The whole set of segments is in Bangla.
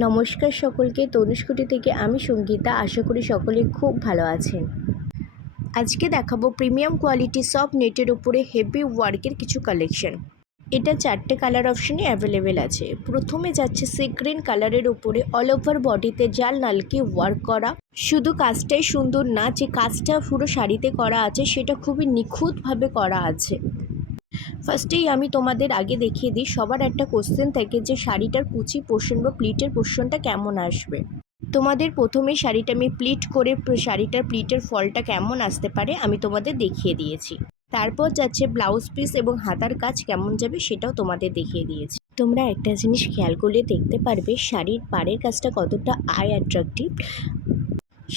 নমস্কার সকলকে, তনুষ্কুটি থেকে আমি সঙ্গীতা। আশা করি সকলে খুব ভালো আছেন। আজকে দেখাবো প্রিমিয়াম কোয়ালিটি সফট নেটের উপরে হেভি ওয়ার্কের কিছু কালেকশন। এটা 4টে কালার অপশানে অ্যাভেলেবেল আছে। প্রথমে যাচ্ছে সি গ্রিন কালারের উপরে অল ওভার বডিতে জাল নালকি ওয়ার্ক করা। শুধু কাজটাই সুন্দর না, যে কাজটা পুরো শাড়িতে করা আছে সেটা খুবই নিখুঁতভাবে করা আছে। ফার্স্টেই আমি তোমাদের আগে দেখিয়ে দিই, সবার একটা কোশ্চেন থাকে যে শাড়িটার কুচি পোর্শন বা প্লিটের পোর্শনটা কেমন আসবে। তোমাদের প্রথমেই শাড়িটা আমি প্লিট করে শাড়িটার প্লিটের ফলটা কেমন আসতে পারে আমি তোমাদের দেখিয়ে দিয়েছি। তারপর যাচ্ছে ব্লাউজ পিস এবং হাতার কাজ কেমন যাবে সেটাও তোমাদের দেখিয়ে দিয়েছি। তোমরা একটা জিনিস খেয়াল করলে দেখতে পারবে শাড়ির পাড়ের কাজটা কতটা আই অ্যাট্রাকটিভ।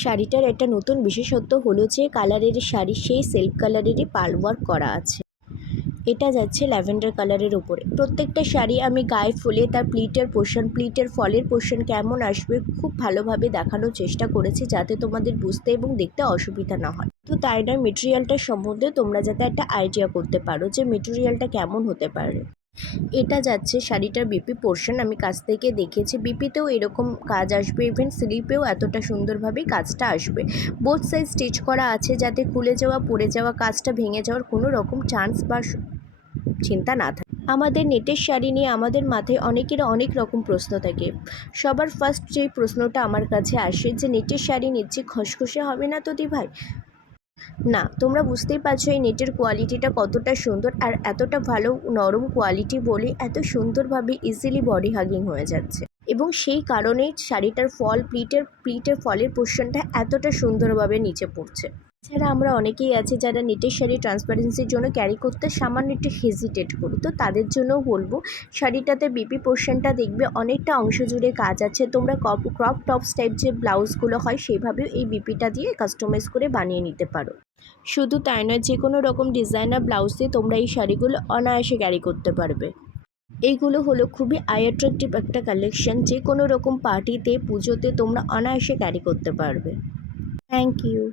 শাড়িটার একটা নতুন বিশেষত্ব হলো যে কালারের শাড়ি সেই সেলফ কালারেরই পাল ওয়ার্ক করা আছে। এটা যাচ্ছে ল্যাভেন্ডার কালারের উপরে। প্রত্যেকটা শাড়ি আমি গায়ে ফুলে তার প্লিটের ফলের পোর্শন কেমন আসবে খুব ভালোভাবে দেখানোর চেষ্টা করেছি, যাতে তোমাদের বুঝতে এবং দেখতে অসুবিধা না হয়। তো তাই নয়, মেটেরিয়ালটার সম্বন্ধে তোমরা যাতে একটা আইডিয়া করতে পারো যে মেটেরিয়ালটা কেমন হতে পারে। এটা যাচ্ছে শাড়িটার বিপি পোর্শন। আমি কাছ থেকে দেখেছি, বিপিতেও এরকম কাজ আসবে, ইভেন স্লিপেও এতটা সুন্দরভাবেই কাজটা আসবে। বোথ সাইড স্টিচ করা আছে যাতে খুলে যাওয়া, পড়ে যাওয়া, কাজটা ভেঙে যাওয়ার কোনো রকম চান্স বা চিন্তা না থাকে। আমাদের নেটের শাড়ি নিয়ে আমাদের মাথায় অনেকের অনেক রকম প্রশ্ন থাকে। সবার ফার্স্ট যেই প্রশ্নটা আমার কাছে আসে যে নেটের শাড়ি নিচ্ছি, খসখসে হবে না তো দিভাই? না, তোমরা বুঝতেই পারছো এই নেটের কোয়ালিটিটা কতটা সুন্দর, আর এতটা ভালো নরম কোয়ালিটি বলে এত সুন্দরভাবে ইজিলি বডি হাগিং হয়ে যাচ্ছে। এবং সেই কারণেই শাড়িটার প্লিটের ফলের পোর্শনটা এতটা সুন্দরভাবে নিচে পড়ছে। এছাড়া আমরা অনেকেই আছে যারা নেটের শাড়ি ট্রান্সপারেন্সির জন্য ক্যারি করতে সামান্য একটু হেজিটেট করি। তো তাদের জন্যও বলবো, শাড়িটাতে বিপি পোর্শনটা দেখবে অনেকটা অংশ জুড়ে কাজ আছে। তোমরা ক্রপ টপস টাইপ যে ব্লাউজগুলো হয় সেইভাবেও এই বিপিটা দিয়ে কাস্টমাইজ করে বানিয়ে নিতে পারো। শুধু তাই নয়, যে কোনো রকম ডিজাইনার ব্লাউজ দিয়ে তোমরা এই শাড়িগুলো অনায়াসে ক্যারি করতে পারবে। এইগুলো হলো খুবই আই অ্যাট্রাকটিভ একটা কালেকশন, যে কোনো রকম পার্টিতে, পুজোতে তোমরা অনায়াসে ক্যারি করতে পারবে। Thank you.